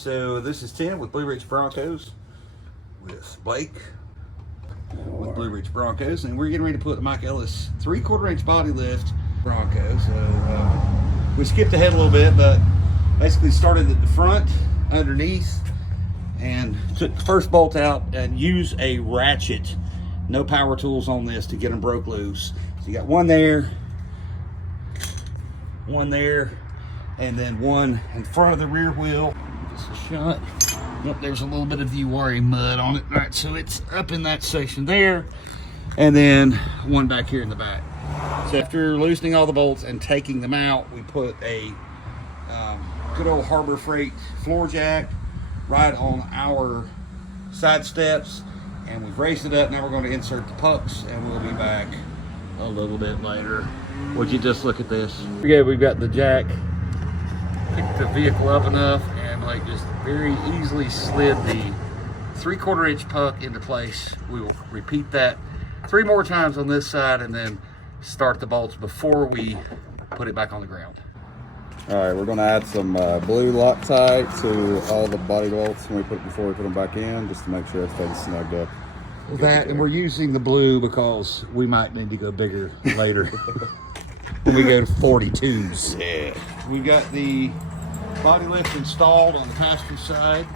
so this is Tim with Blue.ridge Broncos, with Blake with Blue.ridge Broncos, and we're getting ready to put the Mikellis 3/4 inch body lift Bronco. So we skipped ahead a little bit, but basically started at the front underneath and took the first bolt out and use a ratchet. No power tools on this to get them broke loose. So you got one there, and then one in front of the rear wheel. Just a shot. Yep, there's a little bit of the worry mud on it. All right, so it's up in that section there, and then one back here in the back. So after loosening all the bolts and taking them out, we put a good old Harbor Freight floor jack right on our side steps, and we've raised it up. Now we're going to insert the pucks, and we'll be back a little bit later. Would you just look at this? Yeah, we've got the jack, picked the vehicle up enough, and like just very easily slid the 3/4 inch puck into place. We will repeat that 3 more times on this side, and then start the bolts before we put it back on the ground. All right, we're gonna add some blue Loctite to all the body bolts before we put them back in, just to make sure everything's snugged up. That, and we're using the blue because we might need to go bigger later when we go to 42s. Yeah. We've got the body lift installed on the passenger side.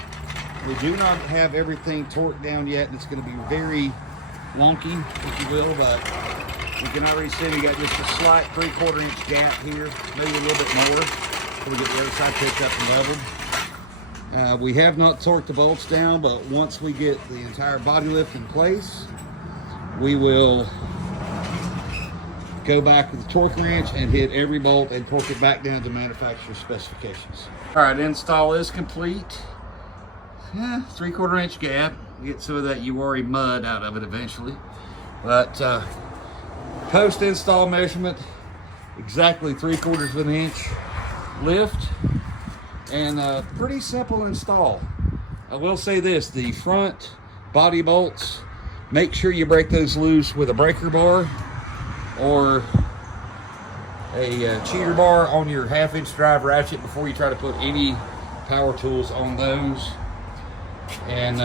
We do not have everything torqued down yet, and it's going to be very wonky, if you will, but you can already see we got just a slight 3/4 inch gap here, maybe a little bit more, before we get the other side picked up and leveled. We have not torqued the bolts down, but once we get the entire body lift in place, we will go back with the torque wrench and hit every bolt and torque it back down to manufacturer specifications. All right, install is complete. 3/4 inch gap. Get some of that Uwari mud out of it eventually. But post install measurement, exactly 3/4 of an inch lift, and pretty simple install. I will say this, the front body bolts, make sure you break those loose with a breaker bar or a cheater bar on your 1/2 inch drive ratchet before you try to put any power tools on those. And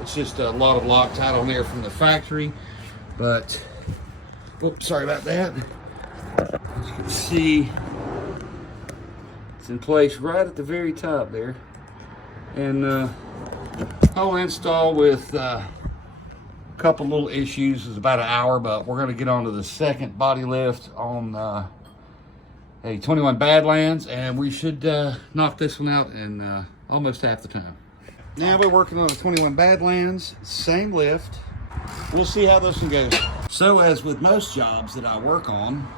it's just a lot of Loctite on there from the factory, but oops, sorry about that. As you can see, it's in place right at the very top there. And whole install with a couple little issues is about an hour, but we're going to get on to the second body lift on a 21 Badlands, and we should knock this one out in almost half the time. Now we're working on a 21 Badlands, same lift. We'll see how this one goes. So as with most jobs that I work on,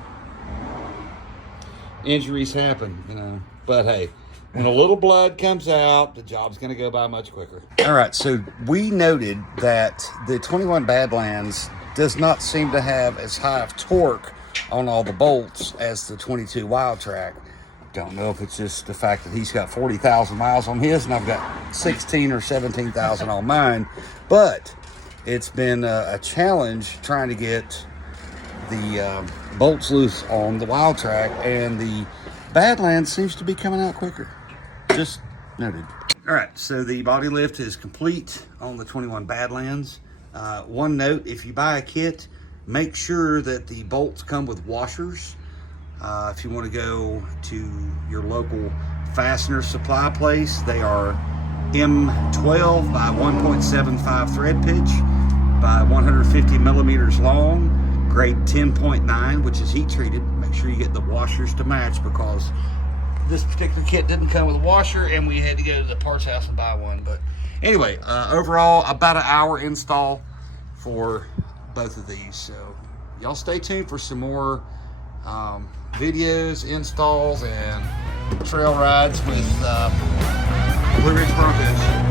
injuries happen, you know, but hey, when a little blood comes out, the job's gonna go by much quicker. All right, so we noted that the 21 Badlands does not seem to have as high of torque on all the bolts as the 22 Wildtrak. Don't know if it's just the fact that he's got 40,000 miles on his and I've got 16 or 17,000 on mine, but it's been a challenge trying to get the bolts loose on the Wildtrak, and the Badlands seems to be coming out quicker. Just noted. All right, so the body lift is complete on the 21 Badlands. One note, if you buy a kit, make sure that the bolts come with washers. If you want to go to your local fastener supply place, they are M12 by 1.75 thread pitch by 150 millimeters long, grade 10.9, which is heat treated. Make sure you get the washers to match, because this particular kit didn't come with a washer and we had to go to the parts house and buy one. But anyway, overall about an hour install for both of these. So y'all stay tuned for some more videos, installs, and trail rides with Blue.ridge Broncos.